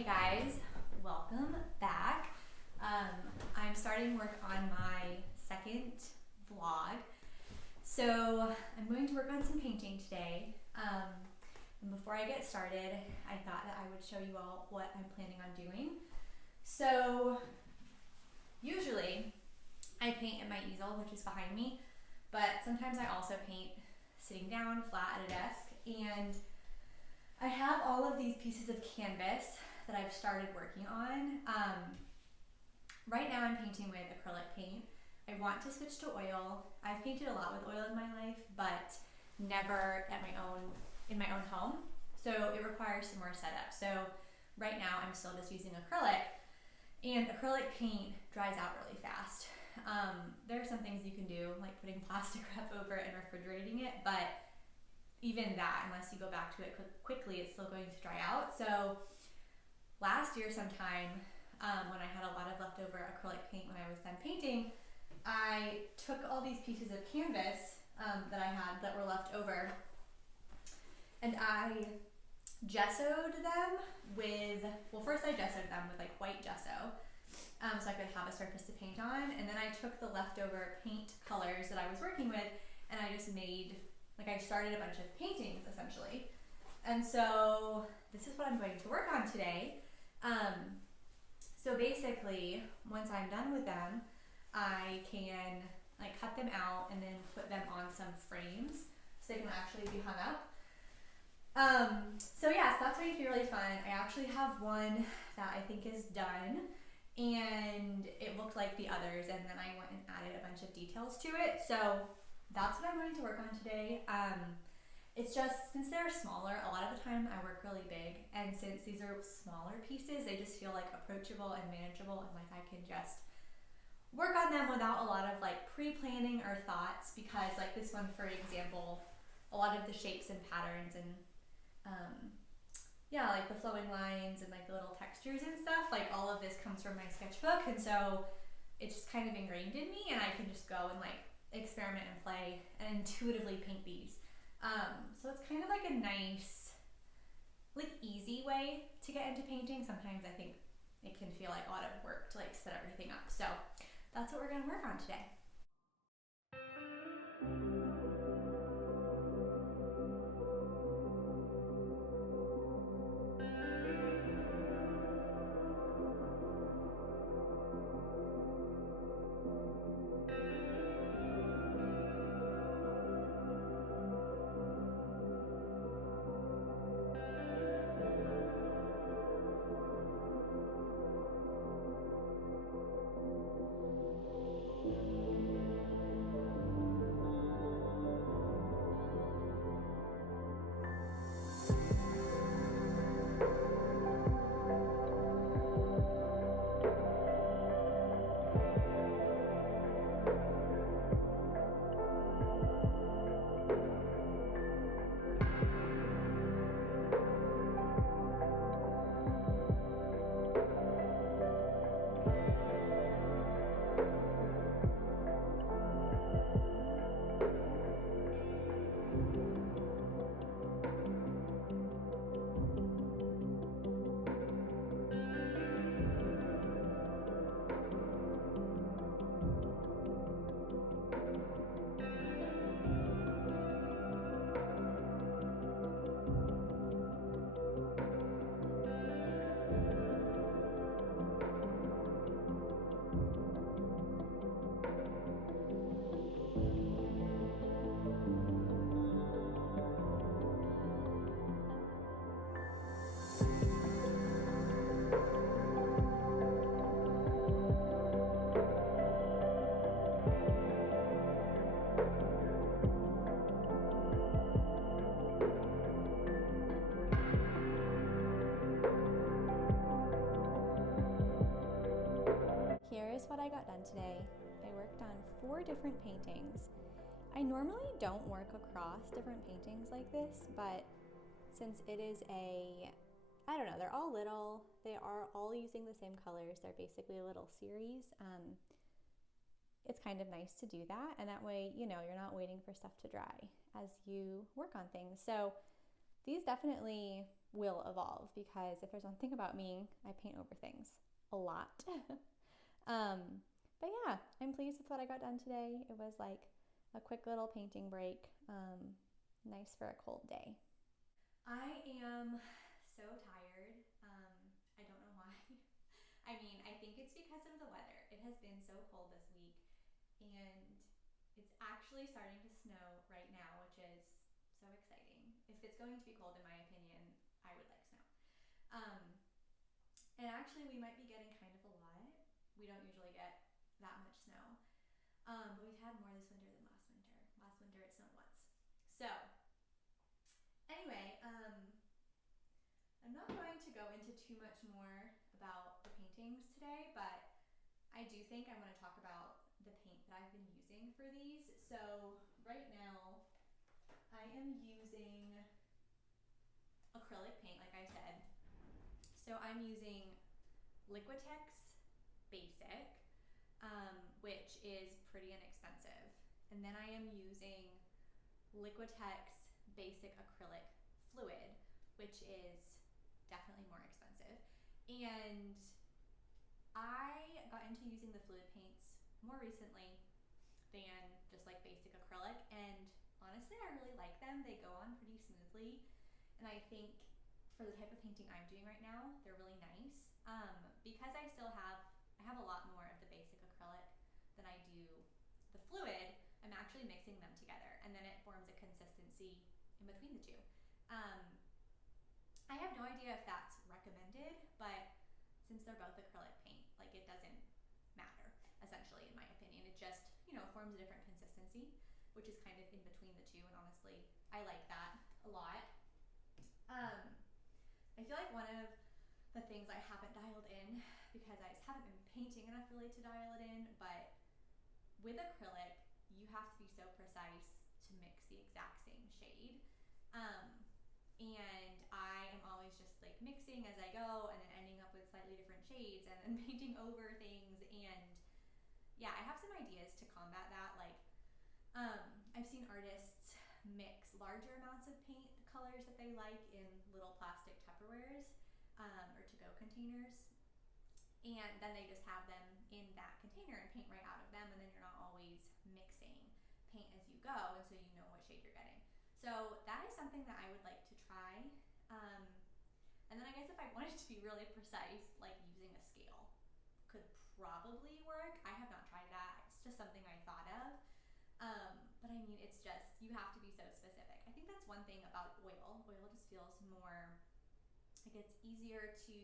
Hey guys, welcome back. I'm starting work on my second vlog. So I'm going to work on some painting today. And before I get started, I thought that I would show you all what I'm planning on doing. So usually I paint at my easel, which is behind me, but sometimes I also paint sitting down flat at a desk. And I have all of these pieces of canvas that I've started working on. Right now I'm painting with acrylic paint. I want to switch to oil. I've painted a lot with oil in my life, but never at in my own home. So it requires some more setup. So right now I'm still just using acrylic, and acrylic paint dries out really fast. There are some things you can do, like putting plastic wrap over it and refrigerating it, but even that, unless you go back to it quickly, it's still going to dry out. So last year sometime, when I had a lot of leftover acrylic paint when I was done painting, I took all these pieces of canvas that I had that were left over, and I gessoed them with, well, first I gessoed them with like white gesso, so I could have a surface to paint on, and then I took the leftover paint colors that I was working with, and I just made, I started a bunch of paintings essentially. And so this is what I'm going to work on today. So basically, once I'm done with them, I can cut them out and then put them on some frames so they can actually be hung up. So yes, that's going to be really fun. I actually have one that I think is done, and it looked like the others, and then I went and added a bunch of details to it. So that's what I'm going to work on today. It's just, since they're smaller, a lot of the time I work really big, and since these are smaller pieces, they just feel approachable and manageable, and I can just work on them without a lot of pre-planning or thoughts, because this one, for example, a lot of the shapes and patterns and the flowing lines and the little textures and stuff, all of this comes from my sketchbook, and so it's just kind of ingrained in me, and I can just go and experiment and play and intuitively paint these. So it's kind of a nice, easy way to get into painting. Sometimes I think it can feel like a lot of work to set everything up. So that's what we're going to work on today. Here is what I got done today. I worked on 4 different paintings. I normally don't work across different paintings like this, but since it is I don't know, they're all little, they are all using the same colors, they're basically a little series, it's kind of nice to do that, and that way, you're not waiting for stuff to dry as you work on things. So these definitely will evolve, because if there's one thing about me, I paint over things a lot. But yeah, I'm pleased with what I got done today. It was like a quick little painting break, nice for a cold day. I am so tired. I don't know why. I mean, I think it's because of the weather. It has been so cold this week, and it's actually starting to snow right now, which is so exciting. If it's going to be cold, in my opinion, I would like snow. And actually, we might be getting kind of a lot. We don't usually get that much snow, but we've had more this winter than last winter. Last winter it snowed once. So anyway, I'm not going to go into too much more about the paintings today, but I do think I want to talk about the paint that I've been using for these. So right now I am using acrylic paint, like I said. So I'm using Liquitex Basic, which is pretty inexpensive. And then I am using Liquitex Basic Acrylic Fluid, which is definitely more expensive. And I got into using the fluid paints more recently than just like basic acrylic, and honestly I really like them. They go on pretty smoothly, and I think for the type of painting I'm doing right now, they're really nice. Because I have a lot more of the basic acrylic than I do the fluid. I'm actually mixing them together, and then it forms a consistency in between the two. I have no idea if that's recommended, but since they're both acrylic paint, like it doesn't matter, essentially, in my opinion. It just, forms a different consistency, which is kind of in between the two, and honestly, I like that a lot. I feel like one of the things I haven't dialed in, because I just haven't been painting enough really to dial it in, but with acrylic, you have to be so precise to mix the exact same shade. And I am always just like mixing as I go, and then ending up with slightly different shades, and then painting over things. And yeah, I have some ideas to combat that. Like, I've seen artists mix larger amounts of paint colors that they like in little plastic Tupperwares, or to-go containers, and then they just have them in that container and paint right out of them, and then you're not always mixing paint as you go, and so you know what shade you're getting. So that is something that I would like to try. And then I guess if I wanted to be really precise, like using a scale could probably work. I have not tried that. It's just something I thought of. But I mean, it's just, you have to be so specific. I think that's one thing about oil. Oil just feels more, like it's easier to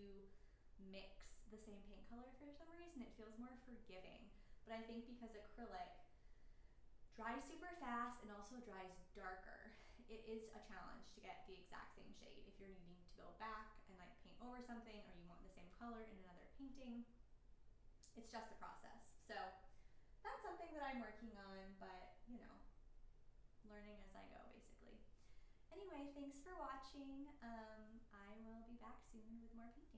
mix the same paint color for some reason. It feels more forgiving. But I think because acrylic dries super fast and also dries darker, it is a challenge to get the exact same shade if you're needing to go back and like paint over something, or you want the same color in another painting. It's just a process. So that's something that I'm working on, but learning as I go, basically. Anyway, thanks for watching. I will be back soon with more painting.